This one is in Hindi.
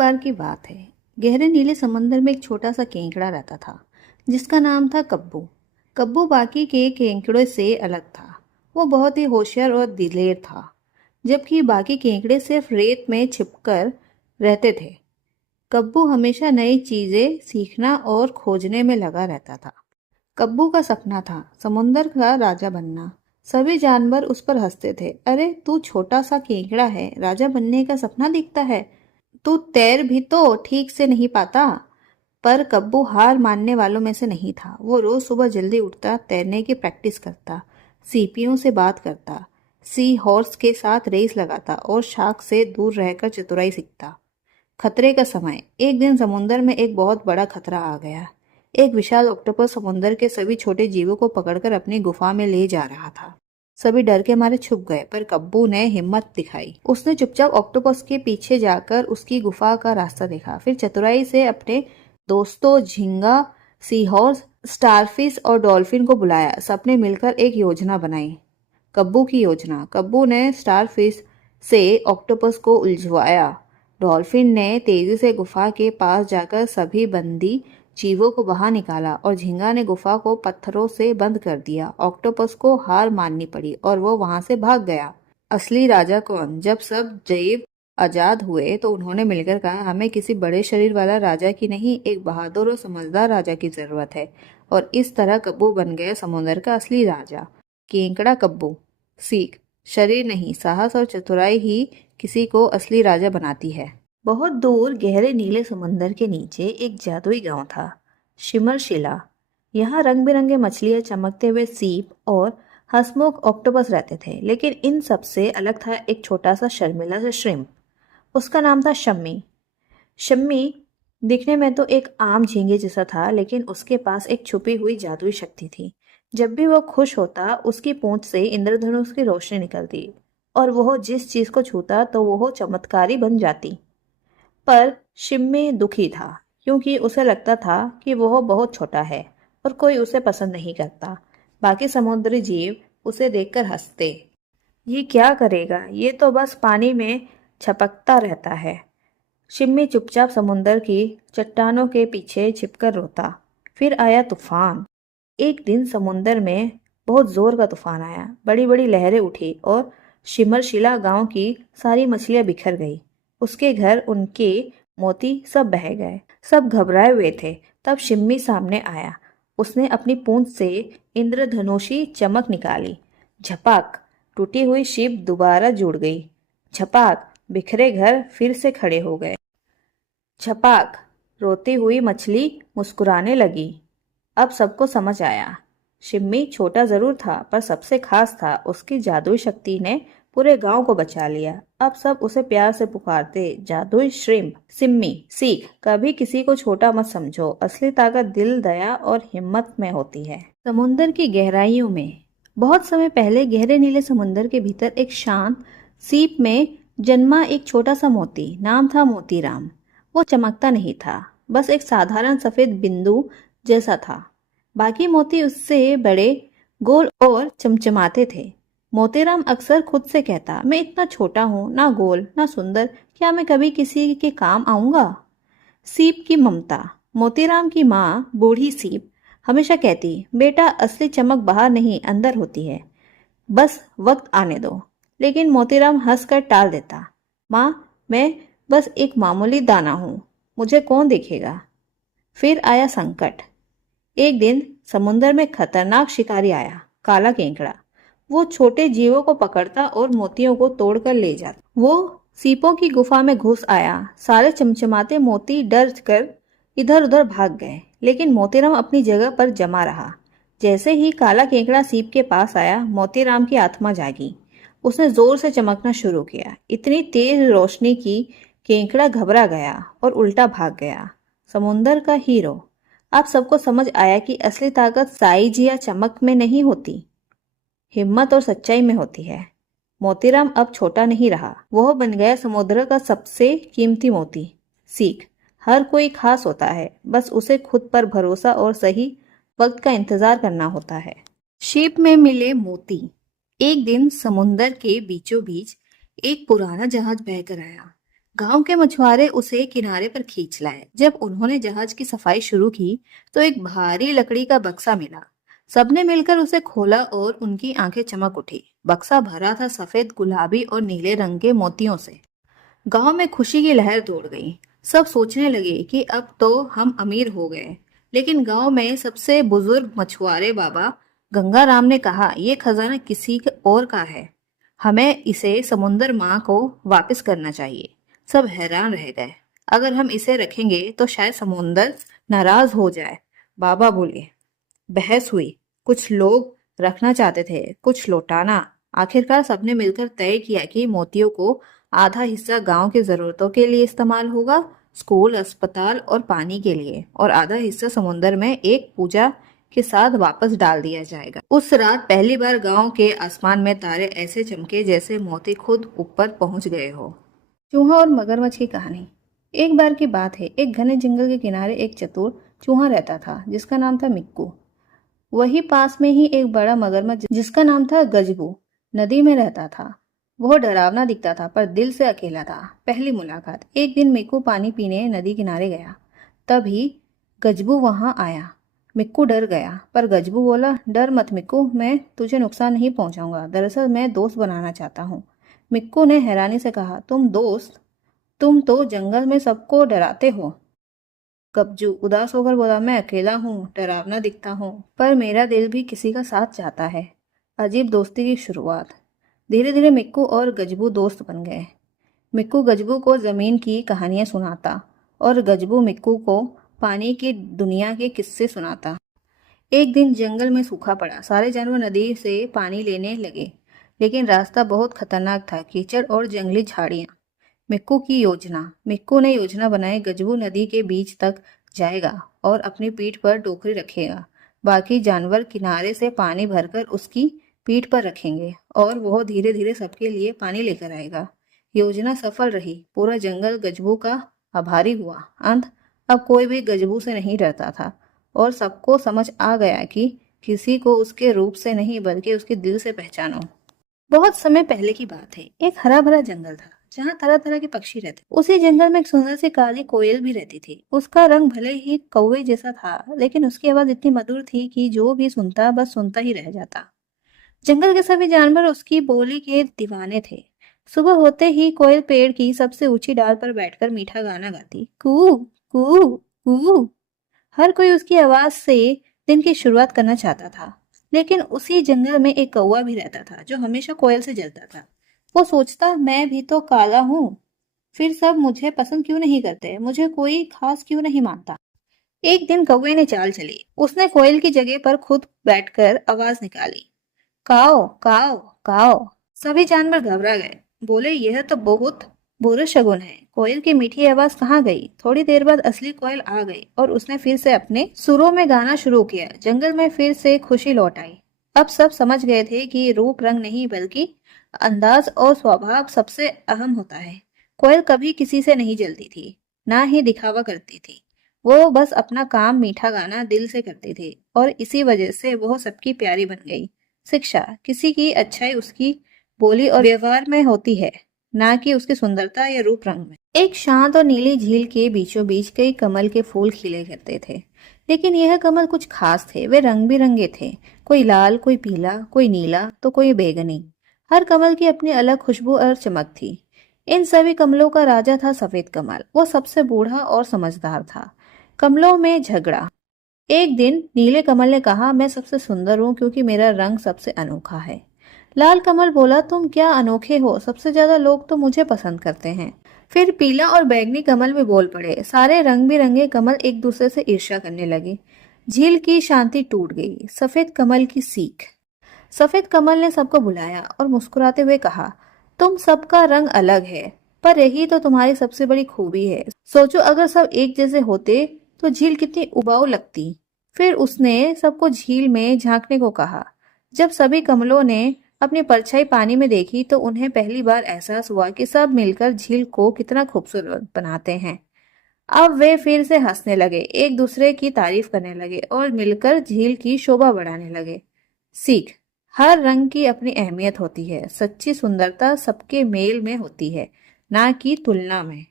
बार की बात है। गहरे नीले समंदर में एक छोटा सा केकड़ा रहता था जिसका नाम था कब्बू। कब्बू बाकी के केकड़े से अलग था। वो बहुत ही होशियार और दिलेर था, जबकि बाकी केकड़े सिर्फ रेत में छिपकर रहते थे। कब्बू हमेशा नई चीजें सीखना और खोजने में लगा रहता था। कब्बू का सपना था समुंदर का राजा बनना। सभी जानवर उस पर हंसते थे। अरे तू छोटा सा केकड़ा है, राजा बनने का सपना दिखता है। तू तैर भी तो ठीक से नहीं पाता। पर कब्बू हार मानने वालों में से नहीं था। वो रोज सुबह जल्दी उठता, तैरने की प्रैक्टिस करता, सीपियों से बात करता, सी हॉर्स के साथ रेस लगाता और शार्क से दूर रहकर चतुराई सीखता। खतरे का समय। एक दिन समुंदर में एक बहुत बड़ा खतरा आ गया। एक विशाल ऑक्टोपस समुंदर के सभी छोटे जीवों को पकड़कर अपनी गुफा में ले जा रहा था। सभी डर के मारे छुप गए, पर कब्बू ने हिम्मत दिखाई। उसने चुपचाप ऑक्टोपस के पीछे जाकर उसकी गुफा का रास्ता देखा। फिर चतुराई से अपने दोस्तों झींगा, सीहॉर्स, स्टारफिश और डॉल्फिन को बुलाया। सबने मिलकर एक योजना बनाई। कब्बू की योजना। कब्बू ने स्टारफिश से ऑक्टोपस को उलझवाया। डॉल्फिन ने तेजी से गुफा के पास जाकर सभी बंदी जीवों को बाहर निकाला और झींगा ने गुफा को पत्थरों से बंद कर दिया। ऑक्टोपस को हार माननी पड़ी और वो वहां से भाग गया। असली राजा कौन? जब सब जीव आजाद हुए तो उन्होंने मिलकर कहा, हमें किसी बड़े शरीर वाला राजा की नहीं, एक बहादुर और समझदार राजा की जरूरत है। और इस तरह कब्बू बन गया समुद्र का असली राजा। केकड़ा कब्बू। सीख। शरीर नहीं, साहस और चतुराई ही किसी को असली राजा बनाती है। बहुत दूर गहरे नीले समंदर के नीचे एक जादुई गांव था, शिमरशिला। यहाँ रंग बिरंगे मछलियां, चमकते हुए सीप और हंसमुख ऑक्टोपस रहते थे। लेकिन इन सब से अलग था एक छोटा सा शर्मिला सा श्रिम्प। उसका नाम था शम्मी। शम्मी दिखने में तो एक आम झींगे जैसा था, लेकिन उसके पास एक छुपी हुई जादुई शक्ति थी। जब भी वो खुश होता, उसकी पूंछ से इंद्रधनुष की रोशनी निकलती और वह जिस चीज को छूता तो वह चमत्कारी बन जाती। पर शिम्मी दुखी था, क्योंकि उसे लगता था कि वह बहुत छोटा है और कोई उसे पसंद नहीं करता। बाकी समुद्री जीव उसे देखकर हंसते। ये क्या करेगा, ये तो बस पानी में छपकता रहता है। शिम्मी चुपचाप समुंदर की चट्टानों के पीछे छिपकर रोता। फिर आया तूफान। एक दिन समुंदर में बहुत जोर का तूफान आया। बड़ी बड़ी लहरें उठी और शिमरशिला गांव की सारी मछलियां बिखर गई। उसके घर, उनके मोती सब बह गए। सब घबराए हुए थे। तब शिम्मी सामने आया। उसने अपनी पूंछ से इंद्रधनुषी चमक निकाली। झपाक, टूटी हुई शिप दोबारा जुड़ गई। झपाक, बिखरे घर फिर से खड़े हो गए। झपाक, रोती हुई मछली मुस्कुराने लगी। अब सबको समझ आया। शिम्मी छोटा जरूर था, पर सबसे खास था। उसकी जादुई शक्ति ने पूरे गांव को बचा लिया। अब सब उसे प्यार से पुकारते, जादुई श्रिम्प। सिम्मी। सीख, कभी किसी को छोटा मत समझो। असली ताकत दिल, दया और हिम्मत में होती है। समुंदर की गहराइयों में बहुत समय पहले गहरे नीले समुंदर के भीतर एक शांत सीप में जन्मा एक छोटा सा मोती। नाम था मोतीराम। वो चमकता नहीं था, बस एक साधारण सफेद बिंदु जैसा था। बाकी मोती उससे बड़े, गोल और चमचमाते थे। मोतीराम अक्सर खुद से कहता, मैं इतना छोटा हूँ, ना गोल ना सुंदर, क्या मैं कभी किसी के काम आऊंगा? सीप की ममता। मोतीराम की माँ, बूढ़ी सीप, हमेशा कहती, बेटा असली चमक बाहर नहीं अंदर होती है, बस वक्त आने दो। लेकिन मोतीराम हंसकर टाल देता, माँ मैं बस एक मामूली दाना हूँ, मुझे कौन देखेगा? फिर आया संकट। एक दिन समुंदर में खतरनाक शिकारी आया, काला केकड़ा। वो छोटे जीवों को पकड़ता और मोतियों को तोड़कर ले जाता। वो सीपों की गुफा में घुस आया। सारे चमचमाते मोती डर कर इधर उधर भाग गए, लेकिन मोतीराम अपनी जगह पर जमा रहा। जैसे ही काला केकड़ा सीप के पास आया, मोतीराम की आत्मा जागी। उसने जोर से चमकना शुरू किया। इतनी तेज रोशनी की केकड़ा घबरा गया और उल्टा भाग गया। समुंदर का हीरो। अब सबको समझ आया कि असली ताकत साइज या चमक में नहीं होती, हिम्मत और सच्चाई में होती है। मोतीराम अब छोटा नहीं रहा, वह बन गया समुद्र का सबसे कीमती मोती। सीख, हर कोई खास होता है, बस उसे खुद पर भरोसा और सही वक्त का इंतजार करना होता है। शिप में मिले मोती। एक दिन समुंदर के बीचों बीच एक पुराना जहाज बहकर आया। गांव के मछुआरे उसे किनारे पर खींच लाए। जब उन्होंने जहाज की सफाई शुरू की तो एक भारी लकड़ी का बक्सा मिला। सबने मिलकर उसे खोला और उनकी आंखें चमक उठी। बक्सा भरा था सफेद, गुलाबी और नीले रंग के मोतियों से। गांव में खुशी की लहर दौड़ गई। सब सोचने लगे कि अब तो हम अमीर हो गए। लेकिन गांव में सबसे बुजुर्ग मछुआरे बाबा गंगाराम ने कहा, ये खजाना किसी और का है। हमें इसे समुंदर माँ को वापस करना चाहिए। सब हैरान रह गए। अगर हम इसे रखेंगे तो शायद समुंदर नाराज हो जाए। बाबा बोले। बहस हुई। कुछ लोग रखना चाहते थे, कुछ लौटाना। आखिरकार सबने मिलकर तय किया कि मोतियों को आधा हिस्सा गांव की जरूरतों के लिए इस्तेमाल होगा, स्कूल, अस्पताल और पानी के लिए, और आधा हिस्सा समुंदर में एक पूजा के साथ वापस डाल दिया जाएगा। उस रात पहली बार गांव के आसमान में तारे ऐसे चमके जैसे मोती खुद ऊपर पहुंच गए हो। चूहा और मगरमच्छ की कहानी। एक बार की बात है, एक घने जंगल के किनारे एक चतुर चूहा रहता था जिसका नाम था मिक्कू। वही पास में ही एक बड़ा मगरमच्छ जिसका नाम था गजबू नदी में रहता था। वह डरावना दिखता था पर दिल से अकेला था। पहली मुलाकात। एक दिन मिक्कू पानी पीने नदी किनारे गया। तभी गजबू वहां आया। मिक्कू डर गया पर गजबू बोला, डर मत मिक्कू, मैं तुझे नुकसान नहीं पहुंचाऊंगा। दरअसल मैं दोस्त बनाना चाहता हूँ। मिक्कू ने हैरानी से कहा, तुम दोस्त? तुम तो जंगल में सबको डराते हो। गपजू उदास होकर बोला, मैं अकेला हूँ, डरावना दिखता हूँ, पर मेरा दिल भी किसी का साथ चाहता है। अजीब दोस्ती की शुरुआत। धीरे धीरे मिक्कू और गजबू दोस्त बन गए। मिक्कू गजबू को जमीन की कहानियां सुनाता और गजबू मिक्कू को पानी की दुनिया के किस्से सुनाता। एक दिन जंगल में सूखा पड़ा। सारे जानवर नदी से पानी लेने लगे, लेकिन रास्ता बहुत खतरनाक था, कीचड़ और जंगली झाड़ियां। मिक्कू ने योजना बनाई। गजबू नदी के बीच तक जाएगा और अपनी पीठ पर टोकरी रखेगा। बाकी जानवर किनारे से पानी भरकर उसकी पीठ पर रखेंगे और वह धीरे धीरे सबके लिए पानी लेकर आएगा। योजना सफल रही। पूरा जंगल गजबू का आभारी हुआ। अंत। अब कोई भी गजबू से नहीं डरता था और सबको समझ आ गया कि किसी को उसके रूप से नहीं बल्कि उसके दिल से पहचानो। बहुत समय पहले की बात है। एक हरा भरा जंगल था जहाँ तरह तरह के पक्षी रहते। उसी जंगल में एक सुंदर सी काली कोयल भी रहती थी। उसका रंग भले ही कौवे जैसा था, लेकिन उसकी आवाज इतनी मधुर थी कि जो भी सुनता बस सुनता ही रह जाता। जंगल के सभी जानवर उसकी बोली के दीवाने थे। सुबह होते ही कोयल पेड़ की सबसे ऊंची डाल पर बैठकर मीठा गाना गाती, कू कू कू। हर कोई उसकी आवाज से दिन की शुरुआत करना चाहता था। लेकिन उसी जंगल में एक कौवा भी रहता था जो हमेशा कोयल से जलता था। वो सोचता, मैं भी तो काला हूँ, फिर सब मुझे पसंद क्यों नहीं करते, मुझे कोई खास क्यों नहीं मानता। एक दिन कौवे ने चाल चली। उसने कोयल की जगह पर खुद बैठकर आवाज निकाली, काओ काओ काओ। सभी जानवर घबरा गए। बोले, यह तो बहुत बुरा शगुन है। कोयल की मीठी आवाज कहाँ गई? थोड़ी देर बाद असली कोयल आ गई और उसने फिर से अपने सुरों में गाना शुरू किया। जंगल में फिर से खुशी लौट आई। अब सब समझ गए थे कि रूप रंग नहीं बल्कि अंदाज और स्वभाव सबसे अहम होता है। कोयल कभी किसी से नहीं जलती थी, ना ही दिखावा करती थी। वो बस अपना काम, मीठा गाना दिल से करती थी और इसी वजह से वो सबकी प्यारी बन गई। शिक्षा। किसी की अच्छाई उसकी बोली और व्यवहार में होती है, ना कि उसकी सुंदरता या रूप रंग में। एक शांत और नीली झील के बीचों बीच कई कमल के फूल खिले करते थे। लेकिन यह कमल कुछ खास थे। वे रंग बिरंगे थे, कोई लाल, कोई पीला, कोई नीला तो कोई बैंगनी। हर कमल की अपनी अलग खुशबू और चमक थी। इन सभी कमलों का राजा था सफेद कमल। वो सबसे बूढ़ा और समझदार था। कमलों में झगड़ा। एक दिन नीले कमल ने कहा, मैं सबसे सुंदर हूँ क्योंकि मेरा रंग सबसे अनोखा है। लाल कमल बोला, तुम क्या अनोखे हो, सबसे ज्यादा लोग तो मुझे पसंद करते हैं। फिर पीला और बैंगनी कमल भी बोल पड़े। सारे रंग बिरंगे कमल एक दूसरे से ईर्ष्या करने लगे। झील की शांति टूट गई। सफेद कमल की सीख। सफेद कमल ने सबको बुलाया और मुस्कुराते हुए कहा, तुम सबका रंग अलग है, पर यही तो तुम्हारी सबसे बड़ी खूबी है। सोचो, अगर सब एक जैसे होते तो झील कितनी उबाऊ लगती। फिर उसने सबको झील में झांकने को कहा। जब सभी कमलों ने अपनी परछाई पानी में देखी तो उन्हें पहली बार एहसास हुआ कि सब मिलकर झील को कितना खूबसूरत बनाते हैं। अब वे फिर से हंसने लगे, एक दूसरे की तारीफ करने लगे और मिलकर झील की शोभा बढ़ाने लगे। सीख। हर रंग की अपनी अहमियत होती है। सच्ची सुंदरता सबके मेल में होती है, ना कि तुलना में।